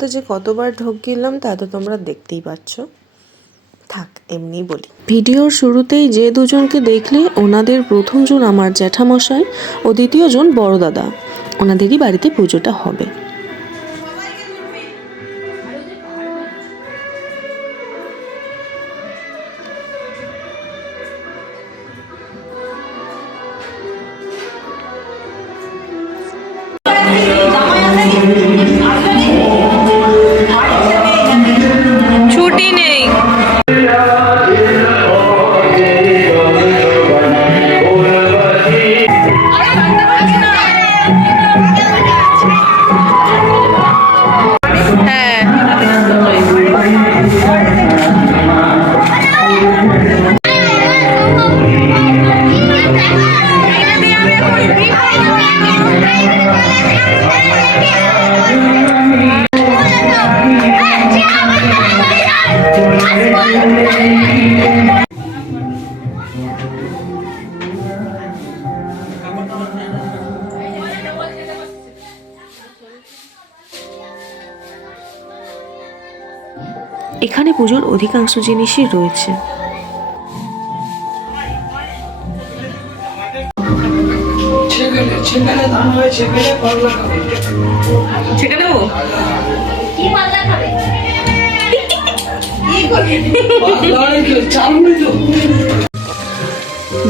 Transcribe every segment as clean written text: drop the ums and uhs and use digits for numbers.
বলতে যে কতবার ঢোক গিললাম তা তো তোমরা দেখতেই পাচ্ছ। থাক এমনি বলি। ভিডিওর শুরুতেই যে দুজনকে দেখলে ওনাদের প্রথমজন আমার জ্যাঠামশাই ও দ্বিতীয়জন বড় দাদা, ওনাদেরই বাড়িতে পুজোটা হবে। ছুটি নেই। এখানে পুজোর অধিকাংশ জিনিসই রয়েছে।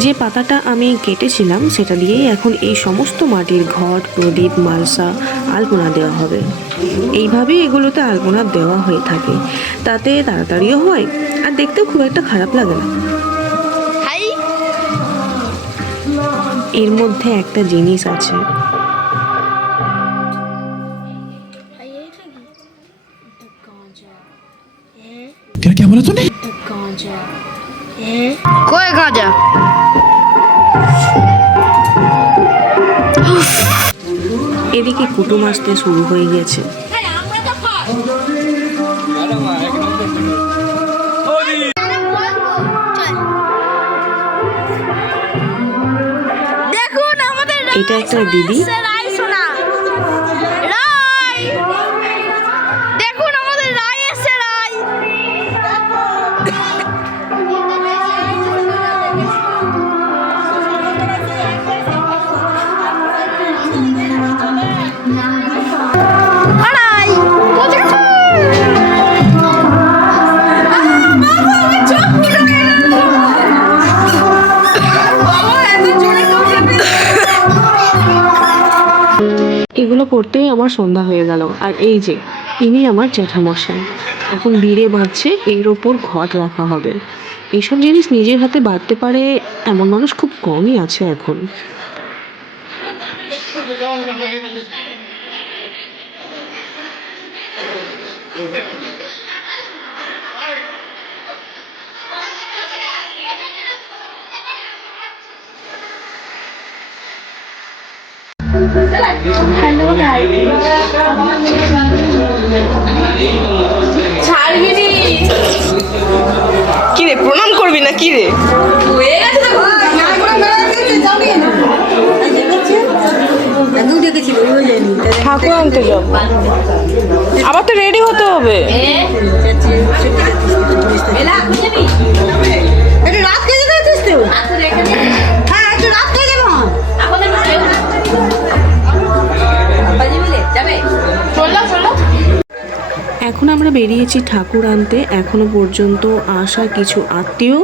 যে পাতাটা আমি কেটেছিলাম সেটা দিয়েই এখন এই সমস্ত মাটির ঘট, প্রদীপ, মালসা, আলপনা দেওয়া হবে। এইভাবেই এগুলোতে আলপনা দেওয়া হয়ে থাকে, তাতে তাড়াতাড়িও হয় আর দেখতেও খুব একটা খারাপ লাগে না। এর মধ্যে একটা জিনিস আছে, क्या बोला तूने? कोई गाजा এদিকে কুটুম আসতে শুরু হয়ে গেছে। এটা একটা দিদি, এগুলো করতেই আমার সন্ধ্যা হয়ে গেল। আর এই যে ইনি আমার জ্যাঠামশাই, এখন বিড়ে বাঁধছে, এর ওপর ঘট রাখা হবে। এইসব জিনিস নিজের হাতে বাঁধতে পারে এমন মানুষ খুব কমই আছে এখন। কিরে প্রণাম করবি না কিরে? ঠাকুর আনতে যাব, আবার তো রেডি হতে হবে। এখন আমরা বেরিয়েছি ঠাকুর আনতে। এখনো পর্যন্ত আসা কিছু আত্মীয়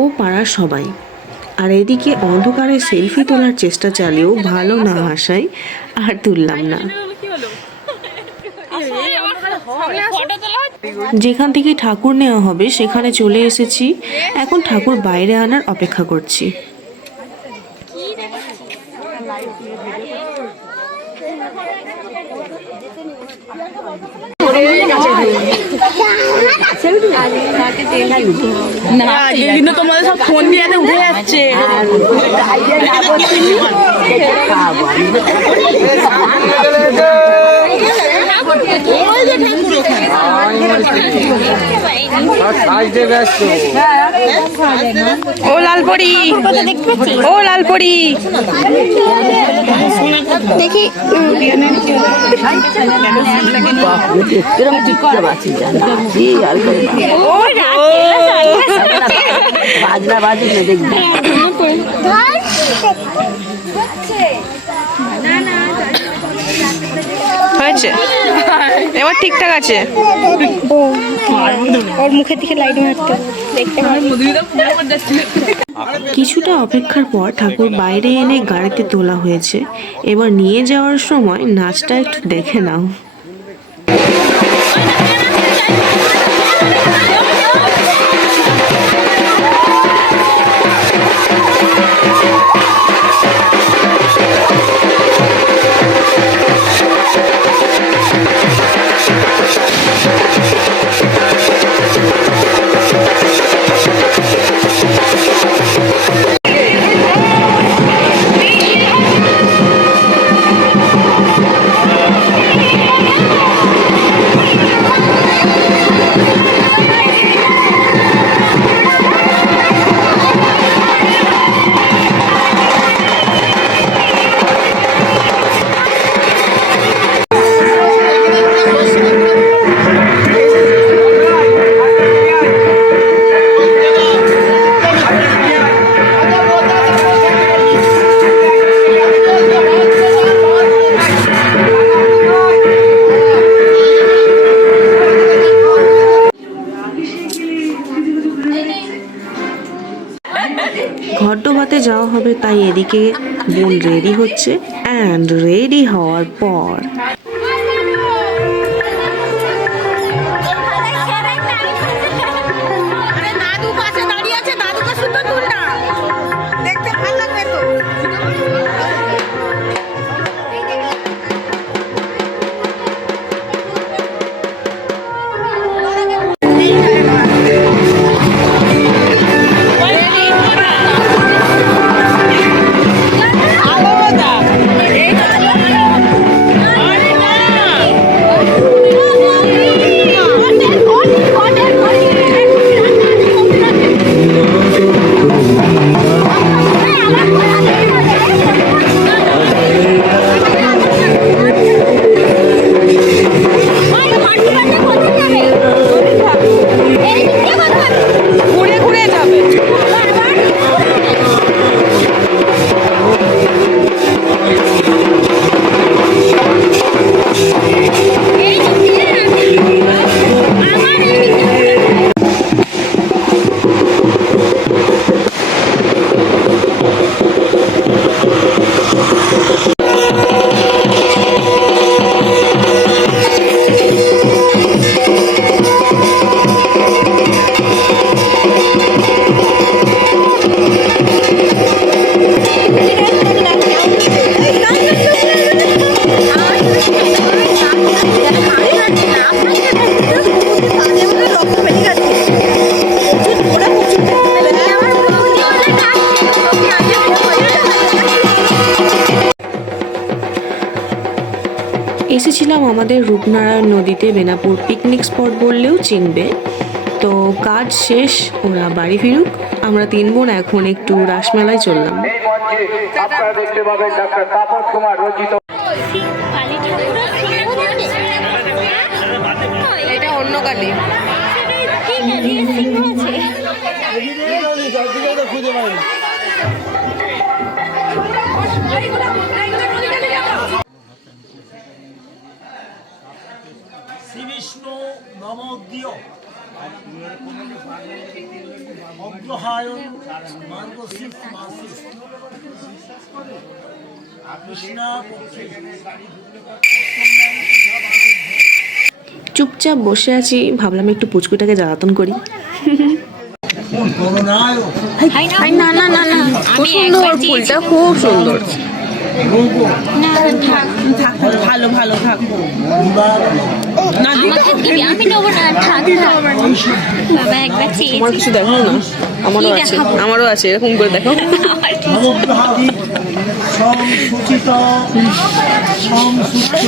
ও পাড়ার সবাই। আর এদিকে অন্ধকারে সেলফি তোলার চেষ্টা চালিয়েও ভালো না আসায় আর তুললাম না। যেখান থেকে ঠাকুর নেওয়া হবে সেখানে চলে এসেছি। এখন ঠাকুর বাইরে আনার অপেক্ষা করছি। কিন্তু তোমাদের সব ফোন দিয়ে উঠে যাচ্ছে। ও লালপরি, ও লালপরি। দেখি বাজনা বাজুক না দেখবি হয়েছে, এবার ঠিকঠাক আছে। ওর মুখের দিকে লাইট মারতে দেখতে কিছুটা অপেক্ষার পর ঠাকুর বাইরে এনে গাড়িতে তোলা হয়েছে। এবার নিয়ে যাওয়ার সময় নাচটা একটু দেখে নাও। ঘট্টভাতে যাওয়া হবে, তাই এদিকে বোন রেডি হচ্ছে। অ্যান্ড রেডি হওয়ার পর দাদু পাশে দাঁড়িয়ে আছে, দাদুকে শুধু তুল না, দেখতে ভালো লাগবে তো। ঘুরে ঘুরে যাবে। এসেছিলাম আমাদের রূপনারায়ণ নদীতে, বেনাপুর পিকনিক স্পট বললেও চিনবে। তো কাজ শেষ, ওরা বাড়ি ফিরুক, আমরা তিন বোন এখন একটু রাসমেলায় চললাম। আপনারা দেখতে পাবেন ডক্টর তাপস কুমার রচিত। এটা অন্য কালী। শ্রী বিষ্ণু নমোদ্দীয় অগ্রহায়ণ মার্গশীর্ষ মাসে কৃষ্ণা পক্ষে চুপচাপ বসে আছি, ভাবলাম একটু পুচকুটাকে জ্বালাতন করি। করুণায় না না না না, খুব সুন্দর, ফুলটা খুব সুন্দর। ভালো ভালো থাক। আমি নেবো না, থাক বাবা একবার চেয়ে আমার কিছু দেখাও না। আমারও আছে, আমারও আছে, এরকম করে দেখো। নবগ্রহাদি সংসূচিত সংসূচিত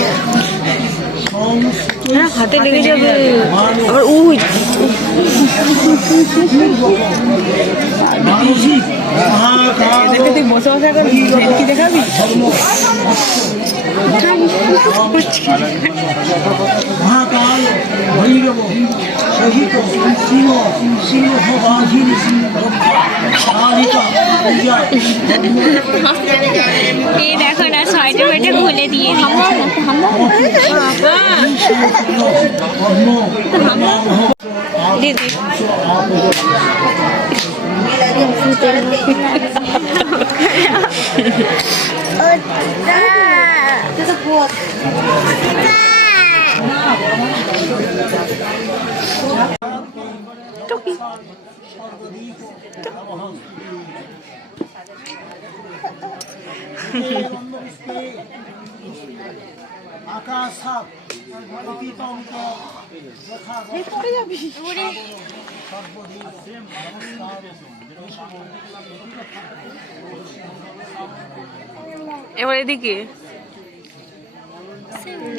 হ্যাঁ, হাতে লেগে যাবে আবার। ওই মানসিক মহাকাল তুই বসে বসে এখন ঝেলকি দেখাবি। মহাকাল ভৈরব সহিত শিব সিংহবাহিনী কালিকা পূজা এই দেখো না সোয়েটার ওয়েটার খুলে দিয়ে দিদি আকাশাত অতীতঙ্ক যথা এবার এদিকে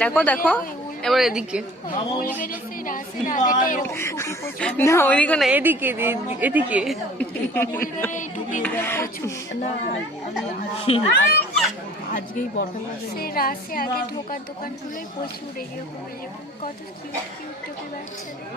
দেখো দেখো, এবার এদিকে না, ওইদিকে না, এদিকে এদিকে। সে রাসে আগে ঢোকার দোকানগুলোই প্রচুর এরকম এরকম কত কিউট কিউট টুপি বাচ্চাদের।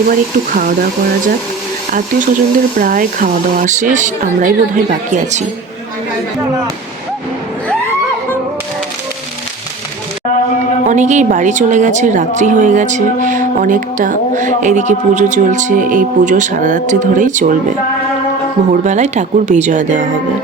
এবার একটু খাওয়া দাওয়া করা যাক। আত্মীয় স্বজনদের প্রায় খাওয়া দাওয়া শেষ, আমরাই বোধহয় বাকি আছি। অনেকেই বাড়ি চলে গেছে, রাত্রি হয়ে গেছে অনেকটা। এদিকে পুজো চলছে, এই পুজো সারা রাত্রি ধরেই চলবে। ভোরবেলায় ঠাকুর বিজয় দেওয়া হবে।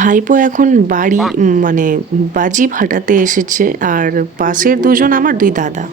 ভাইপো এখন বাড়ি মানে বাজি ফাটাতে এসেছে, আর পাশের দুজন আমার দুই দাদা।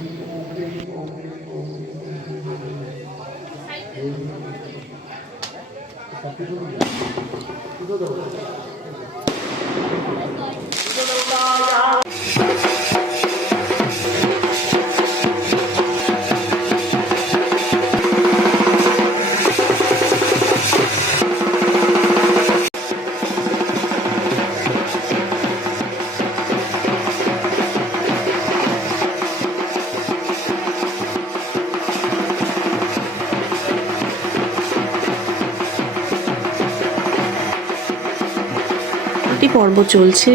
পর্ব চলছে,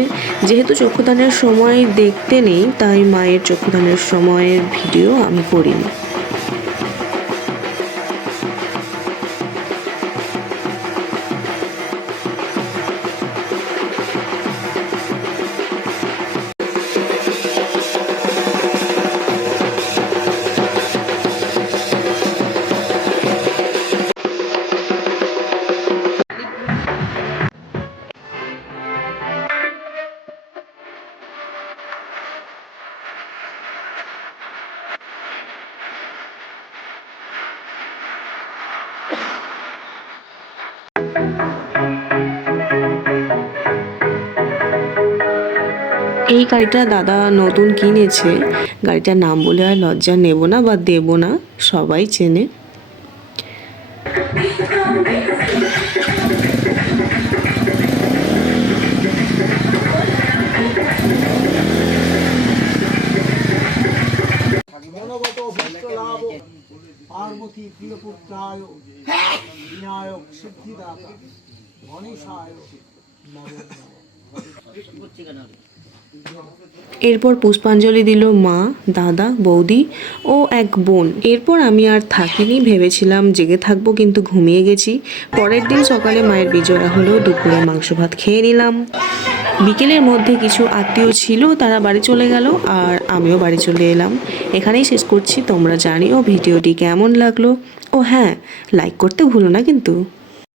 যেহেতু চক্ষুদানের সময় দেখতে নেই তাই মায়ের চক্ষুদানের সময়ের ভিডিও আমি করিনি। এই গাড়িটা দাদা নতুন কিনেছে, গাড়িটার নাম বলে আর লজ্জা নেব না বা দেব না, সবাই চেনে। মনোগত ভক্ত লাভ পার্বতী প্রিয়পুত্রায় বিনায়ক সিদ্ধিদাতা গণেশায় এরপর পুষ্পাঞ্জলি দিল মা, দাদা, বৌদি ও এক বোন। এরপর আমি আর থাকিনি, ভেবেছিলাম জেগে থাকবো কিন্তু ঘুমিয়ে গেছি। পরের দিন সকালে মায়ের বিজয়া হলো, দুপুরে মাংস ভাত খেয়ে নিলাম। বিকেলের মধ্যে কিছু আত্মীয় ছিল, তারা বাড়ি চলে গেল আর আমিও বাড়ি চলে এলাম। এখানেই শেষ করছি, তোমরা জানিও ভিডিওটি কেমন লাগলো। ও হ্যাঁ, লাইক করতে ভুলো না কিন্তু।